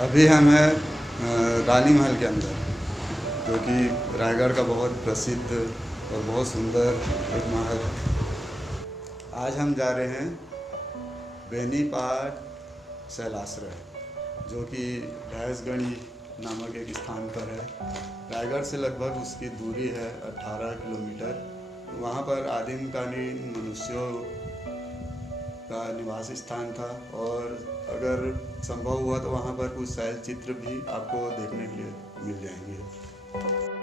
अभी हम हैं रानी महल के अंदर, जो कि रायगढ़ का बहुत प्रसिद्ध और बहुत सुंदर एक महल है। आज हम जा रहे हैं बेनीपाद शैलाश्रय, जो कि भैंसगढ़ी नामक एक स्थान पर है। रायगढ़ से लगभग उसकी दूरी है 18 किलोमीटर। वहाँ पर आदिमकालीन मनुष्यों का निवास स्थान था, और अगर संभव हुआ तो वहाँ पर कुछ शैल चित्र भी आपको देखने के लिए मिल जाएंगे।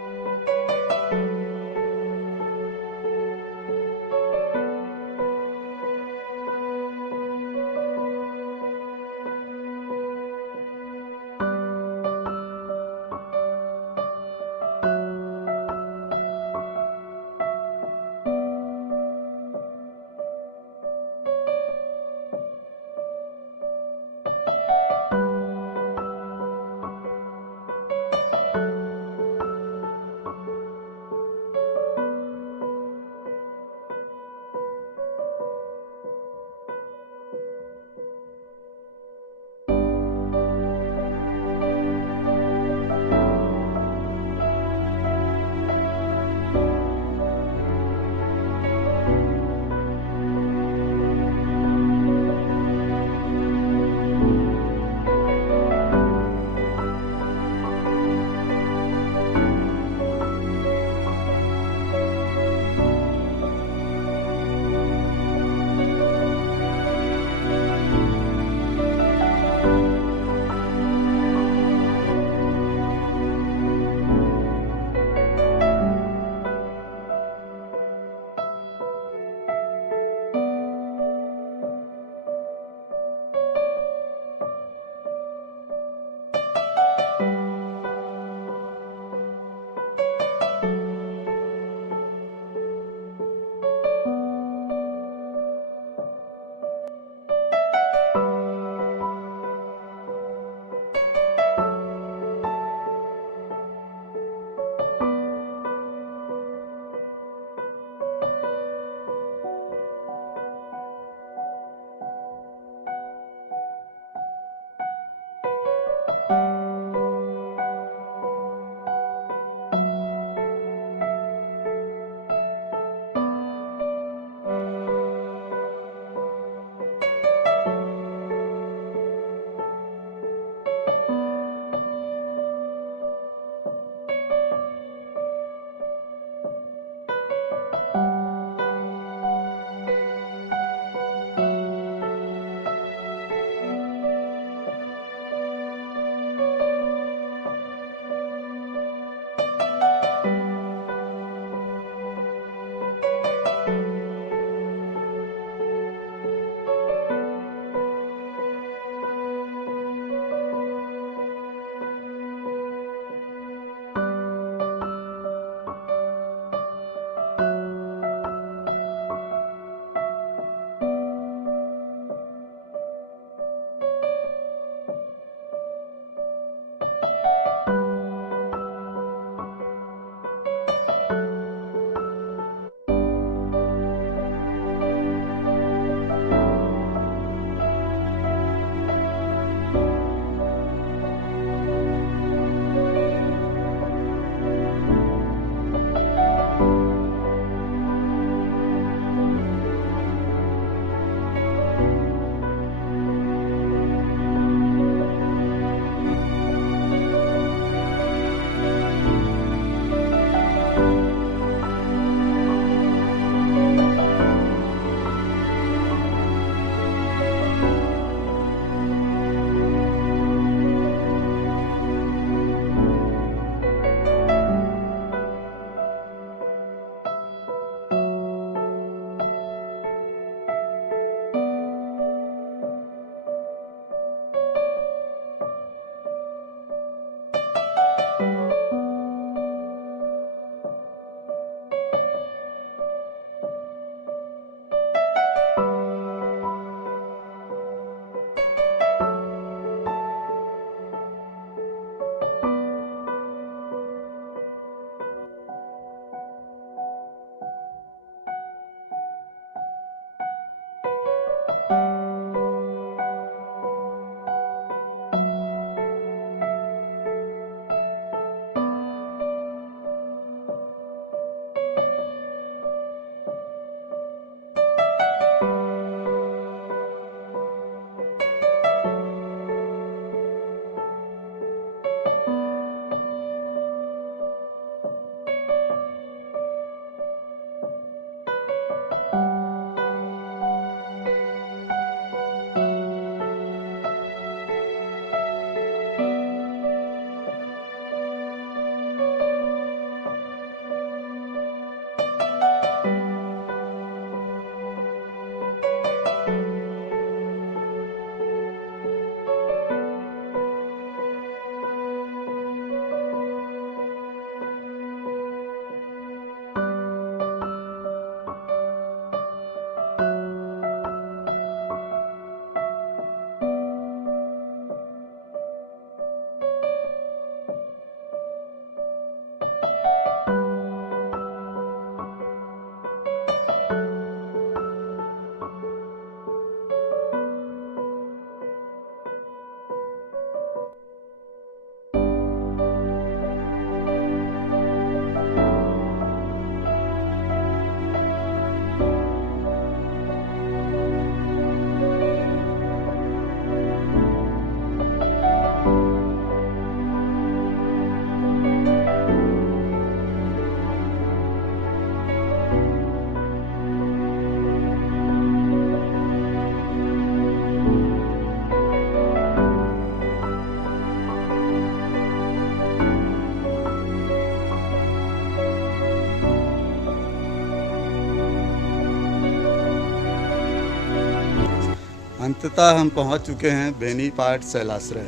अंततः हम पहुंच चुके हैं बेनीपाट शैलाश्रय,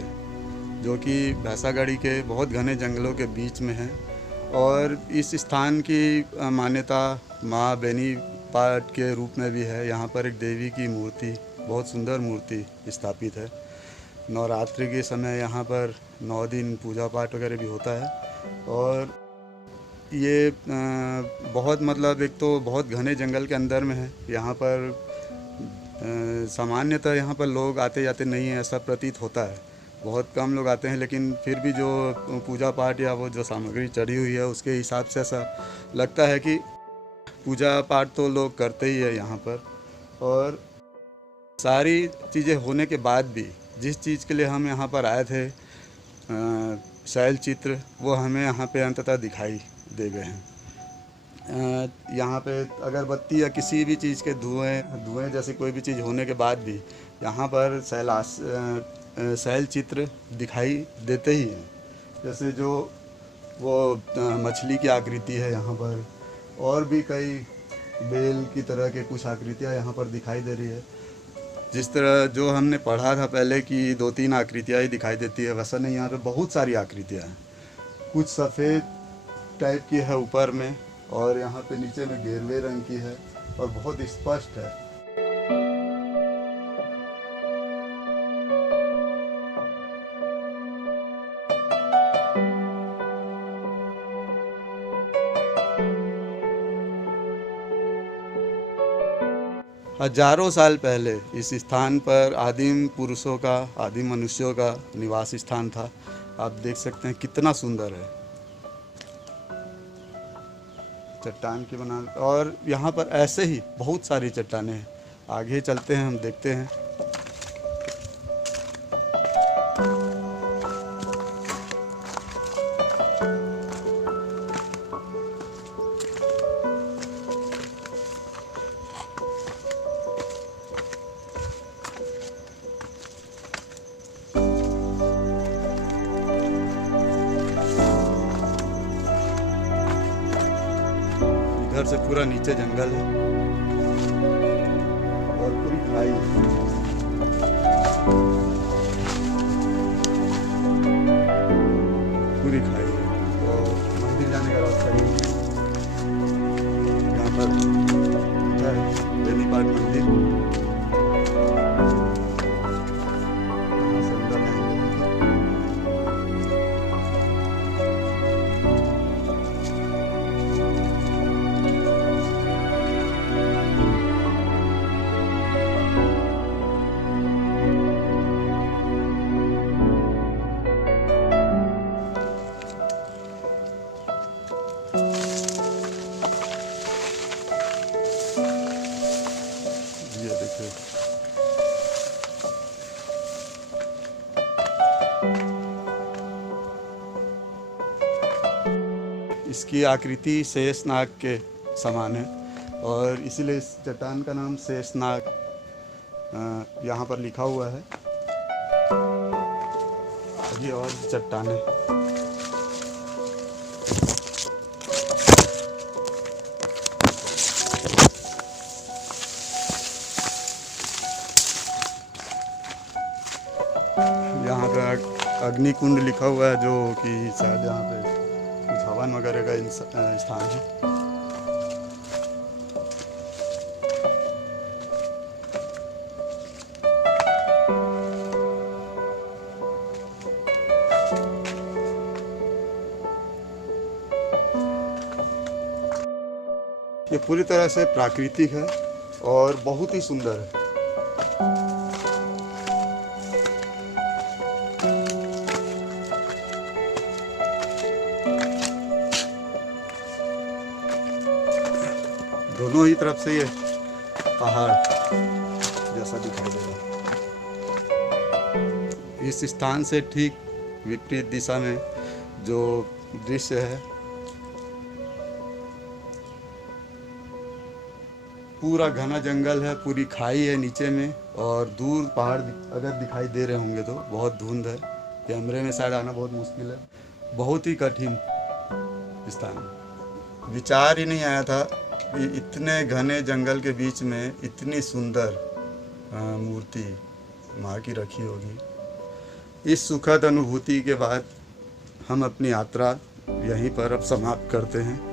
जो कि भैंसागढ़ी के बहुत घने जंगलों के बीच में है। और इस स्थान की मान्यता माँ बेनीपाट के रूप में भी है। यहाँ पर एक देवी की मूर्ति, बहुत सुंदर मूर्ति स्थापित है। नवरात्रि के समय यहाँ पर 9 दिन पूजा पाठ वगैरह भी होता है। और ये बहुत मतलब एक तो बहुत घने जंगल के अंदर में है। यहाँ पर सामान्यतः यहाँ पर लोग आते जाते नहीं हैं, ऐसा प्रतीत होता है। बहुत कम लोग आते हैं, लेकिन फिर भी जो पूजा पाठ या वो जो सामग्री चढ़ी हुई है उसके हिसाब से ऐसा लगता है कि पूजा पाठ तो लोग करते ही है यहाँ पर। और सारी चीज़ें होने के बाद भी जिस चीज़ के लिए हम यहाँ पर आए थे, शैल चित्र, वो हमें यहाँ पे अंततः दिखाई दे गए हैं। यहाँ पे अगरबत्ती या किसी भी चीज़ के धुएं जैसी कोई भी चीज़ होने के बाद भी यहाँ पर शैल चित्र दिखाई देते ही हैं। जैसे जो वो मछली की आकृति है यहाँ पर, और भी कई बेल की तरह के कुछ आकृतियाँ यहाँ पर दिखाई दे रही है। जिस तरह जो हमने पढ़ा था पहले कि 2-3 आकृतियाँ ही दिखाई देती है, वैसा नहीं, यहाँ पे बहुत सारी आकृतियाँ हैं। कुछ सफ़ेद टाइप की है ऊपर में, और यहाँ पे नीचे में गेरुए रंग की है और बहुत स्पष्ट है। हजारों साल पहले इस स्थान पर आदिम पुरुषों का, आदिम मनुष्यों का निवास स्थान था। आप देख सकते हैं कितना सुंदर है, चट्टान की बना। और यहाँ पर ऐसे ही बहुत सारी चट्टानें हैं। आगे चलते हैं, हम देखते हैं। इधर से पूरा नीचे जंगल है और पूरी खाई है। पूरी खाई है और मंदिर जाने का रास्ता ही यहाँ पर है, बेनीपाट मंदिर। ये देखिए, इसकी आकृति शेषनाग के समान है और इसीलिए इस चट्टान का नाम शेषनाग यहाँ पर लिखा हुआ है। ये और चट्टानें, यहाँ पे अग्निकुंड लिखा हुआ है, जो कि शायद यहाँ पे कुछ हवन वगैरह का स्थान है। ये पूरी तरह से प्राकृतिक है और बहुत ही सुंदर है। दोनों ही तरफ से ये पहाड़ जैसा दिखाई दे रहा है। इस स्थान से ठीक विपरीत दिशा में जो दृश्य है, पूरा घना जंगल है, पूरी खाई है नीचे में, और दूर पहाड़ अगर दिखाई दे रहे होंगे तो बहुत धुंध है। कैमरे में शायद आना बहुत मुश्किल है, बहुत ही कठिन स्थान। विचार ही नहीं आया था कि इतने घने जंगल के बीच में इतनी सुंदर मूर्ति माँ की रखी होगी। इस सुखद अनुभूति के बाद हम अपनी यात्रा यहीं पर अब समाप्त करते हैं।